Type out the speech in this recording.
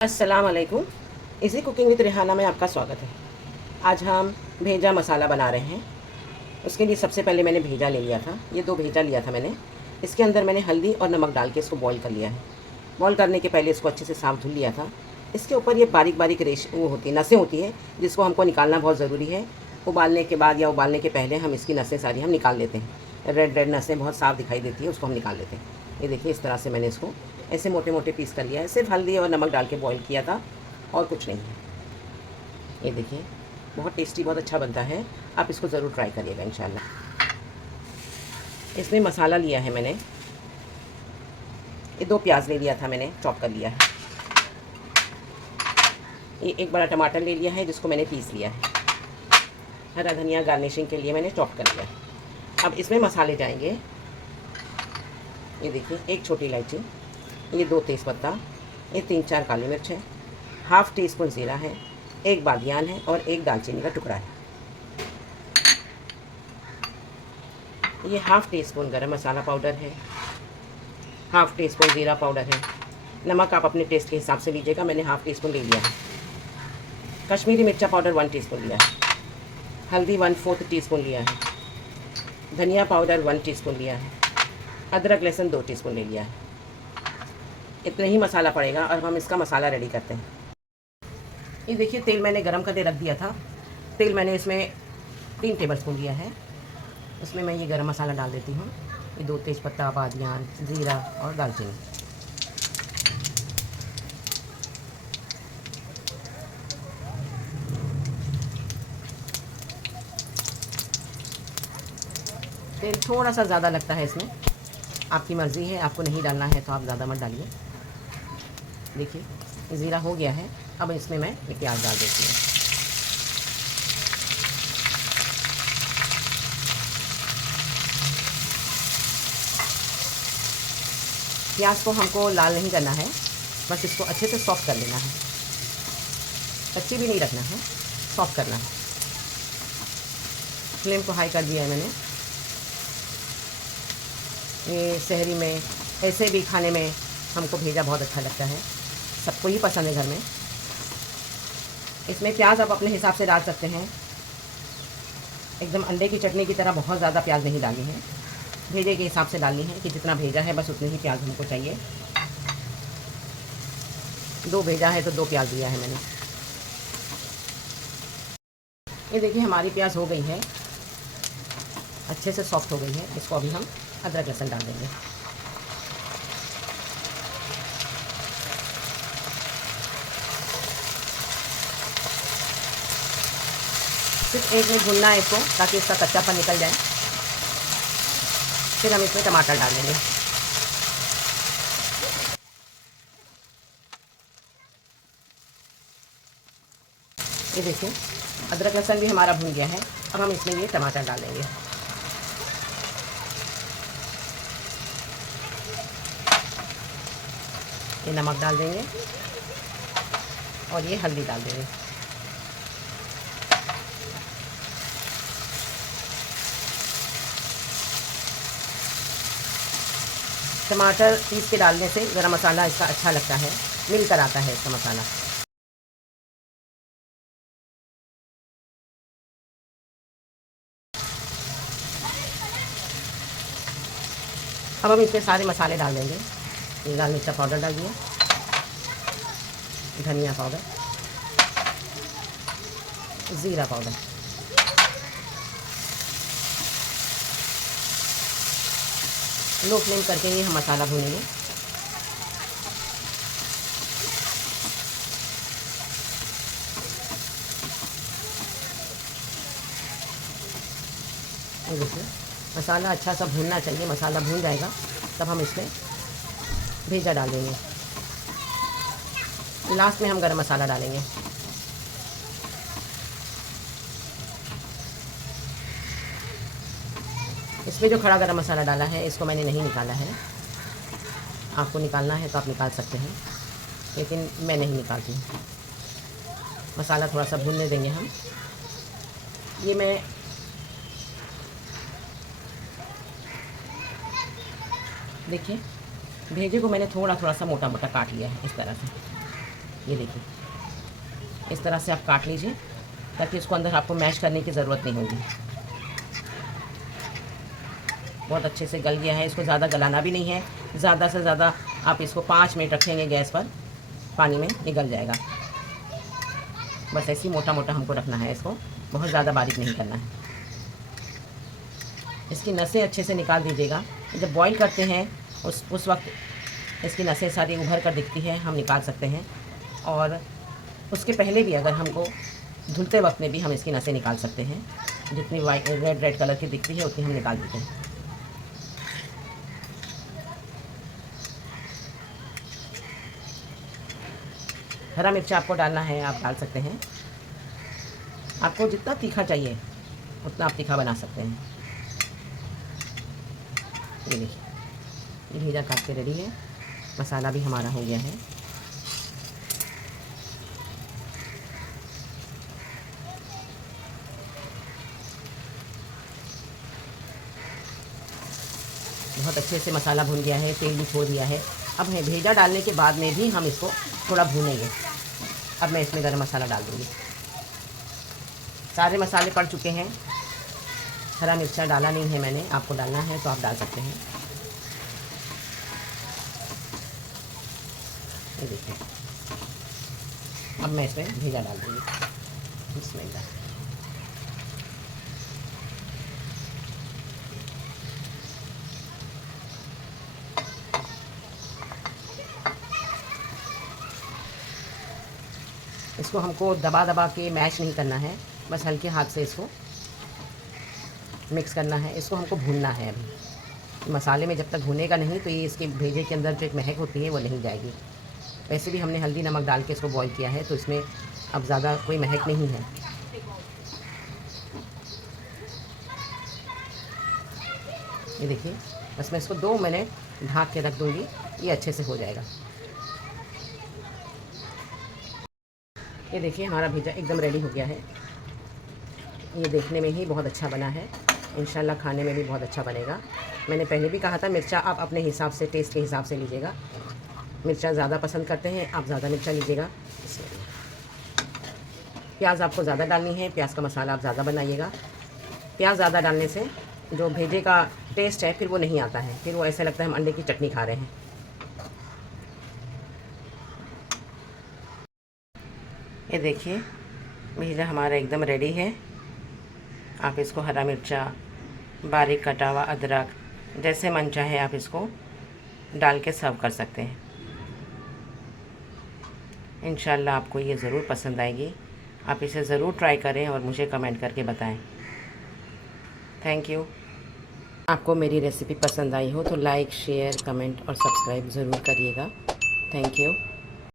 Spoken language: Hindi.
अस्सलाम वालेकुम। इजी कुकिंग विद रिहाना में आपका स्वागत है। आज हम भेजा मसाला बना रहे हैं। उसके लिए सबसे पहले मैंने भेजा ले लिया था, ये 2 भेजा लिया था मैंने। इसके अंदर मैंने हल्दी और नमक डाल के इसको बॉईल कर लिया है। बॉईल करने के पहले इसको अच्छे से साफ धुल लिया था। इसके ऊपर ये बारीक बारीक वो होती है, नसें होती हैं, जिसको हमको निकालना बहुत ज़रूरी है। उबालने के बाद या उबालने के पहले हम इसकी नसें सारी हम निकाल लेते हैं। रेड रेड नसें बहुत साफ़ दिखाई देती है, उसको हम निकाल लेते हैं। ये देखिए, इस तरह से मैंने इसको ऐसे मोटे मोटे पीस कर लिया है। सिर्फ हल्दी और नमक डाल के बॉईल किया था और कुछ नहीं है। ये देखिए, बहुत टेस्टी, बहुत अच्छा बनता है। आप इसको ज़रूर ट्राई करिएगा इंशाल्लाह। इसमें मसाला लिया है मैंने, ये 2 प्याज ले लिया था मैंने, चॉप कर लिया है। ये 1 बड़ा टमाटर ले लिया है, जिसको मैंने पीस लिया है। हरा धनिया गार्निशिंग के लिए मैंने चॉप कर लिया है। अब इसमें मसाले जाएंगे। ये देखिए, 1 छोटी इलायची, ये 2 तेज़पत्ता, ये 3-4 काली मिर्च है, हाफ़ टी स्पून ज़ीरा है, 1 बादियान है और 1 दालचीनी का टुकड़ा है। ये हाफ़ टी स्पून गरम मसाला पाउडर है, हाफ़ टी स्पून ज़ीरा पाउडर है। नमक आप अपने टेस्ट के हिसाब से लीजिएगा, मैंने हाफ़ टी स्पून ले लिया है। कश्मीरी मिर्चा पाउडर 1 टीस्पून लिया है। हल्दी 1/4 टीस्पून लिया है। धनिया पाउडर 1 टीस्पून लिया है। अदरक लहसुन 2 टीस्पून ले लिया है। इतना ही मसाला पड़ेगा और हम इसका मसाला रेडी करते हैं। ये देखिए, तेल मैंने गरम करके रख दिया था। तेल मैंने इसमें 3 टेबलस्पून लिया है। उसमें मैं ये गरम मसाला डाल देती हूँ। ये 2 तेज़पत्ता, बादियान, ज़ीरा और दालचीनी। तेल थोड़ा सा ज़्यादा लगता है इसमें, आपकी मर्ज़ी है, आपको नहीं डालना है तो आप ज़्यादा मत डालिए। देखिए, ज़ीरा हो गया है। अब इसमें मैं ये प्याज डाल देती हूँ। प्याज को हमको लाल नहीं करना है, बस इसको अच्छे से सॉफ्ट कर लेना है। कच्ची भी नहीं रखना है, सॉफ्ट करना है। फ्लेम को हाई कर दिया है मैंने। ये सहरी में, ऐसे भी खाने में हमको भेजा बहुत अच्छा लगता है, सबको ही पसंद है घर में। इसमें प्याज आप अपने हिसाब से डाल सकते हैं। एकदम अंडे की चटनी की तरह बहुत ज़्यादा प्याज नहीं डालनी है, भेजे के हिसाब से डालनी है कि जितना भेजा है बस उतनी ही प्याज हमको चाहिए। 2 भेजा है तो 2 प्याज दिया है मैंने। ये देखिए, हमारी प्याज हो गई है, अच्छे से सॉफ्ट हो गई है। इसको अभी हम अदरक लहसुन डाल देंगे। सिर्फ 1 मिनट भूनना है इसको, ताकि इसका कच्चापन निकल जाए। फिर हम इसमें टमाटर डाल देंगे। ये देखिए, अदरक लहसुन भी हमारा भून गया है। अब हम इसमें ये टमाटर डाल देंगे। ये नमक डाल देंगे और ये हल्दी डाल देंगे। टमाटर पीस के डालने से गरम मसाला इसका अच्छा लगता है, मिल कर आता है इसका मसाला। अब हम इसमें सारे मसाले डाल देंगे। ये लाल मिर्चा पाउडर डाल दिया, धनिया पाउडर, ज़ीरा पाउडर, लो फ्लेम करके ये हम मसाला भूनेंगे। देखिए, मसाला अच्छा सा भूनना चाहिए। मसाला भून जाएगा तब हम इसमें भेजा डाल देंगे। लास्ट में हम गरम मसाला डालेंगे। इसमें जो खड़ा गरम मसाला डाला है, इसको मैंने नहीं निकाला है। आपको निकालना है तो आप निकाल सकते हैं, लेकिन मैं नहीं निकालती हूँ। मसाला थोड़ा सा भूनने देंगे हम। ये मैं देखिए, भेजे को मैंने थोड़ा थोड़ा सा मोटा मोटा काट लिया है, इस तरह से। ये देखिए, इस तरह से आप काट लीजिए ताकि इसको अंदर आपको मैश करने की ज़रूरत नहीं होगी। बहुत अच्छे से गल गया है। इसको ज़्यादा गलाना भी नहीं है, ज़्यादा से ज़्यादा आप इसको 5 मिनट रखेंगे गैस पर, पानी में ये गल जाएगा। बस ऐसे ही मोटा मोटा हमको रखना है इसको, बहुत ज़्यादा बारीक नहीं करना है। इसकी नसें अच्छे से निकाल दीजिएगा। जब बॉईल करते हैं उस वक्त इसकी नसें सारी उभर कर दिखती है, हम निकाल सकते हैं। और उसके पहले भी अगर हमको धुलते वक्त में भी हम इसकी नसें निकाल सकते हैं। जितनी वाइट रेड कलर की दिखती है उतनी हम निकाल देते हैं। हरा मिर्चा आपको डालना है, आप डाल सकते हैं। आपको जितना तीखा चाहिए उतना आप तीखा बना सकते हैं। ये देखिए, भेजा काट के रेडी है। मसाला भी हमारा हो गया है। बहुत अच्छे से मसाला भून गया है, तेल भी छोड़ दिया है। अब है भेजा डालने के बाद में भी हम इसको थोड़ा भूनेंगे। अब मैं इसमें गरम मसाला डाल दूँगी। सारे मसाले पड़ चुके हैं। हरा मिर्चा डाला नहीं है मैंने, आपको डालना है तो आप डाल सकते हैं। ये देखिए, अब मैं इसमें भेजा डाल दूँगी। बिस्मिल्लाह। इसको हमको दबा दबा के मैश नहीं करना है, बस हल्के हाथ से इसको मिक्स करना है। इसको हमको भूनना है। अभी मसाले में जब तक भूनेगा नहीं तो ये इसके भेजे के अंदर जो एक महक होती है वो नहीं जाएगी। वैसे भी हमने हल्दी नमक डाल के इसको बॉईल किया है तो इसमें अब ज़्यादा कोई महक नहीं है। ये देखिए, बस मैं इसको 2 मिनट ढक के रख दूँगी, ये अच्छे से हो जाएगा। ये देखिए, हमारा भेजा एकदम रेडी हो गया है। ये देखने में ही बहुत अच्छा बना है, इंशाल्लाह खाने में भी बहुत अच्छा बनेगा। मैंने पहले भी कहा था मिर्चा आप अपने हिसाब से, टेस्ट के हिसाब से लीजिएगा। मिर्चा ज़्यादा पसंद करते हैं आप ज़्यादा मिर्चा लीजिएगा। प्याज आपको ज़्यादा डालनी है, प्याज का मसाला आप ज़्यादा बनाइएगा। प्याज ज़्यादा डालने से जो भेजे का टेस्ट है फिर वो नहीं आता है, फिर वो ऐसा लगता है हम अंडे की चटनी खा रहे हैं। ये देखिए, भेजा हमारा एकदम रेडी है। आप इसको हरा मिर्चा, बारीक कटा हुआ अदरक, जैसे मन चाहे आप इसको डाल के सर्व कर सकते हैं। इंशाल्लाह आपको ये ज़रूर पसंद आएगी। आप इसे ज़रूर ट्राई करें और मुझे कमेंट करके बताएं। Thank you. आपको मेरी रेसिपी पसंद आई हो तो लाइक, शेयर, कमेंट और सब्सक्राइब ज़रूर करिएगा। Thank you.